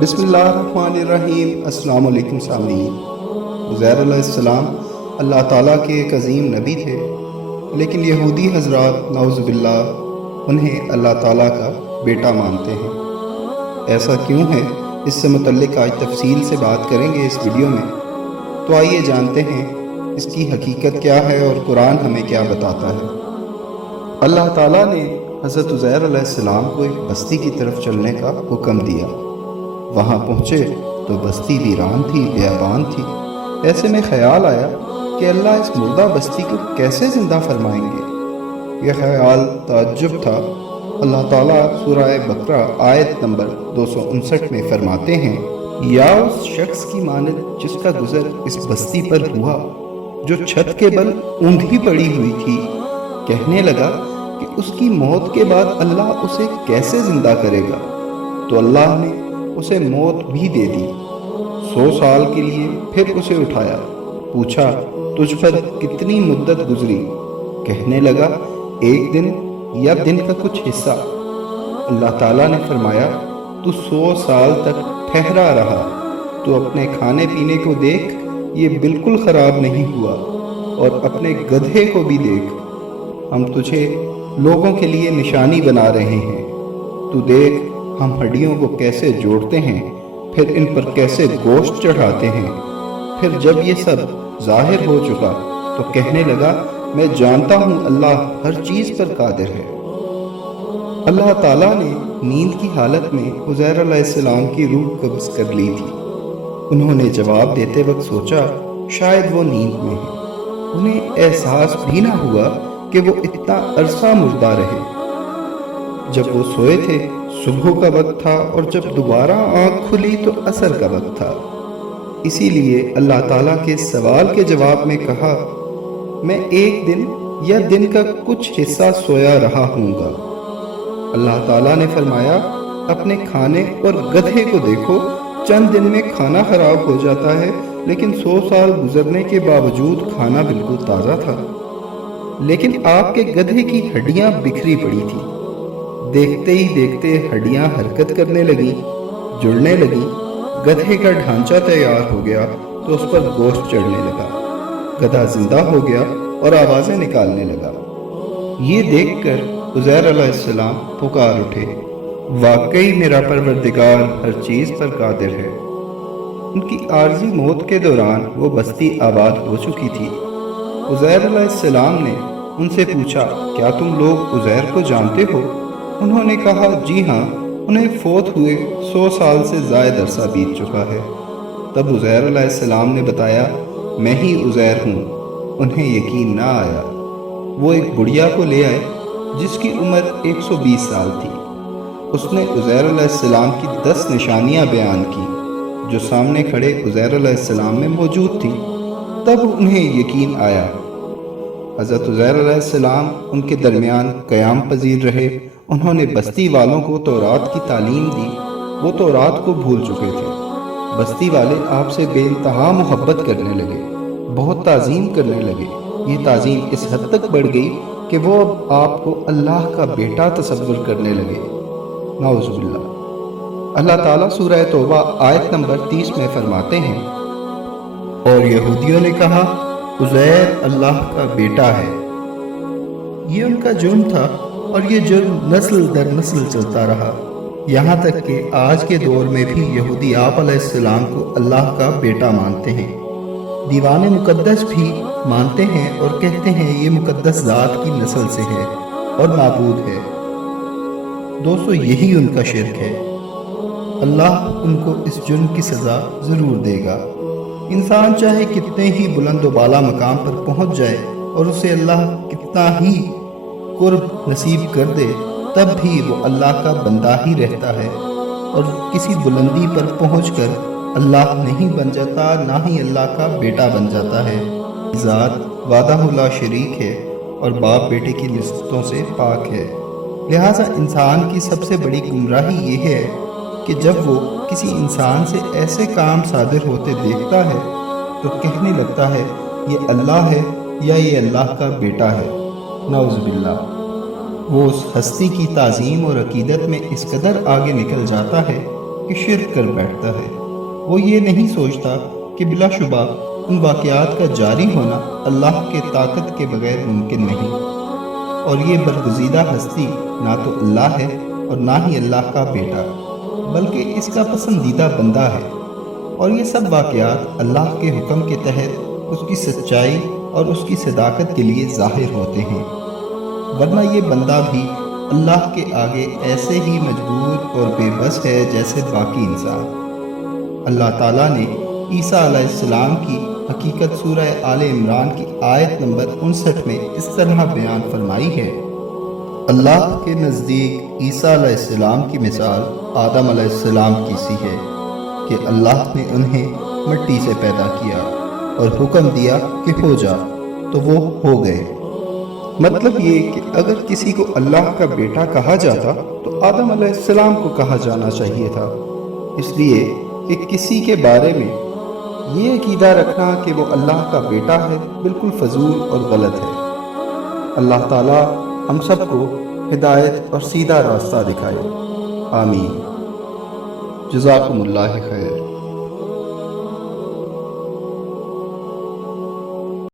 बिस्मिल्लाहिर्रहमानिर्रहीम। अस्सलाम वालेकुम सामीन। उज़ैर अलैहिस्सलाम अल्लाह ताला के एक अज़ीम नबी थे, लेकिन यहूदी हज़रात नऊज़ बिल्लाह उन्हें अल्लाह ताला का बेटा मानते हैं। ऐसा क्यों है, इससे मुतल्लिक आज तफसील से बात करेंगे इस वीडियो में। तो आइए जानते हैं इसकी हकीकत क्या है और कुरान हमें क्या बताता है। अल्लाह ताला ने हज़रत उज़ैर अलैहिस्सलाम को एक बस्ती की तरफ चलने का हुक्म दिया। वहाँ पहुँचे तो बस्ती वीरान थी, बेअबान थी। ऐसे में ख्याल आया कि अल्लाह इस मुर्दा बस्ती को कैसे ज़िंदा फरमाएंगे। यह ख्याल ताज्जुब था। अल्लाह ताला सूरा बकरा आयत नंबर 259 में फरमाते हैं, या उस शख्स की मानद जिसका गुजर इस बस्ती पर हुआ जो छत के बल ऊंधी पड़ी हुई थी। कहने लगा कि उसकी मौत के बाद अल्लाह उसे कैसे ज़िंदा करेगा। तो अल्लाह ने उसे मौत भी दे दी। 100 साल के लिए फिर उसे उठाया, पूछा तुझ पर कितनी मुद्दत गुजरी। कहने लगा एक दिन या दिन का कुछ हिस्सा। अल्लाह ताला ने फरमाया तू 100 साल तक ठहरा रहा, तो अपने खाने पीने को देख, ये बिल्कुल ख़राब नहीं हुआ, और अपने गधे को भी देख, हम तुझे लोगों के लिए निशानी बना रहे हैं। तू देख हम हड्डियों को कैसे जोड़ते हैं, फिर इन पर कैसे गोश्त चढ़ाते हैं। फिर जब ये सब जाहिर हो चुका तो कहने लगा मैं जानता हूँ अल्लाह हर चीज़ पर कादिर है। अल्लाह ताला ने नींद की हालत में उज़ैर अलैहिस्सलाम की रूह कब्ज़ कर ली थी। उन्होंने जवाब देते वक्त सोचा शायद वो नींद में है। उन्हें एहसास भी ना हुआ कि वो इतना अरसा मुर्दा रहे। जब वो सोए थे सुबह का वक्त था, और जब दोबारा आँख खुली तो असर का वक्त था। इसीलिए अल्लाह ताला के सवाल के जवाब में कहा मैं एक दिन या दिन का कुछ हिस्सा सोया रहा हूँगा। अल्लाह ताला ने फरमाया अपने खाने और गधे को देखो, चंद दिन में खाना खराब हो जाता है, लेकिन 100 साल गुजरने के बावजूद खाना बिल्कुल ताज़ा था। लेकिन आपके गधे की हड्डियाँ बिखरी पड़ी थी। देखते ही देखते हड्डियां हरकत करने लगी, जुड़ने लगी। गधे का ढांचा तैयार हो गया तो उस पर गोश्त चढ़ने लगा। गधा जिंदा हो गया और आवाज़ें निकालने लगा। ये देखकर उज़ैर अलैहिस्सलाम पुकार उठे, वाकई मेरा परवरदिगार हर चीज़ पर कादिर है। उनकी आर्जी मौत के दौरान वो बस्ती आबाद हो चुकी थी। उज़ैर अलैहिस्सलाम ने उनसे पूछा क्या तुम लोग उज़ैर को जानते हो। उन्होंने कहा जी हाँ, उन्हें फोत हुए 100 साल से ज़ायद अरसा बीत चुका है। तब उज़ैर अलैहिस्सलाम ने बताया मैं ही उज़ैर हूँ। उन्हें यकीन ना आया। वो एक बुढ़िया को ले आए जिसकी उम्र 120 साल थी। उसने उज़ैर अलैहिस्सलाम की 10 निशानियाँ बयान की जो सामने खड़े उज़ैर अलैहिस्सलाम में मौजूद थी। तब उन्हें यकीन आया। हज़रत उज़ैर अलैहिस्सलाम उनके दरमियान क़याम पजीर रहे। उन्होंने बस्ती वालों को तौरात की तालीम दी। वो तौरात को भूल चुके थे। बस्ती वाले आपसे बेइंतहा मोहब्बत करने लगे, बहुत ताज़ीम करने लगे। ये ताज़ीम इस हद तक बढ़ गई कि वो अब आपको अल्लाह का बेटा तसव्वुर करने लगे। नाउज़ु बिल्लाह। अल्लाह ताला सूरह तौबा आयत नंबर 30 में फरमाते हैं, और यहूदियों ने कहा उज़ैर अल्लाह का बेटा है। ये उनका जुर्म था, और ये जुर्म नस्ल दर नस्ल चलता रहा, यहाँ तक कि आज के दौर में भी यहूदी आप अलैहिस्सलाम को अल्लाह का बेटा मानते हैं। दीवान मुकद्दस भी मानते हैं और कहते हैं ये मुकद्दस ज़ात की नस्ल से है और माबूद है। दोस्तों यही उनका शिर्क है। अल्लाह उनको इस जुर्म की सज़ा ज़रूर देगा। इंसान चाहे कितने ही बुलंद व बाला मकाम पर पहुँच जाए और उसे अल्लाह कितना ही कुर्ब नसीब कर दे, तब भी वो अल्लाह का बंदा ही रहता है, और किसी बुलंदी पर पहुंचकर अल्लाह नहीं बन जाता, ना ही अल्लाह का बेटा बन जाता है। ज़ात वादा शरीक है और बाप बेटे की निस्बतों से पाक है। लिहाजा इंसान की सबसे बड़ी गुमराही ये है कि जब वो किसी इंसान से ऐसे काम सादिर होते देखता है तो कहने लगता है ये अल्लाह है या ये अल्लाह का बेटा है। नाउज़ु बिल्लाह। वो उस हस्ती की ताज़ीम और अकीदत में इस कदर आगे निकल जाता है کہ شرک کر بیٹھتا ہے۔ وہ یہ نہیں سوچتا کہ بلا شبہ ان واقعات کا جاری ہونا اللہ کے طاقت کے بغیر ممکن نہیں، اور یہ برگزیدہ ہستی نہ تو اللہ ہے اور نہ ہی اللہ کا بیٹا، بلکہ اس کا پسندیدہ بندہ ہے، اور یہ سب واقعات اللہ کے حکم کے تحت اس کی سچائی اور اس کی صداقت کے لیے ظاہر ہوتے ہیں، ورنہ یہ بندہ بھی اللہ کے آگے ایسے ہی مجبور اور بے بس ہے جیسے باقی انسان۔ اللہ تعالیٰ نے عیسیٰ علیہ السلام کی حقیقت سورہ آل عمران کی آیت نمبر 59 میں اس طرح بیان فرمائی ہے: اللہ کے نزدیک عیسیٰ علیہ السلام کی مثال آدم علیہ السلام کی سی ہے کہ اللہ نے انہیں مٹی سے پیدا کیا اور حکم دیا کہ ہو جا، تو وہ ہو گئے۔ مطلب یہ کہ اگر کسی کو اللہ کا بیٹا کہا جاتا تو آدم علیہ السلام کو کہا جانا چاہیے تھا، اس لیے کہ کسی کے بارے میں یہ عقیدہ رکھنا کہ وہ اللہ کا بیٹا ہے بالکل فضول اور غلط ہے۔ اللہ تعالیٰ ہم سب کو ہدایت اور سیدھا راستہ دکھائے، آمین۔ جزاکم اللہ خیر۔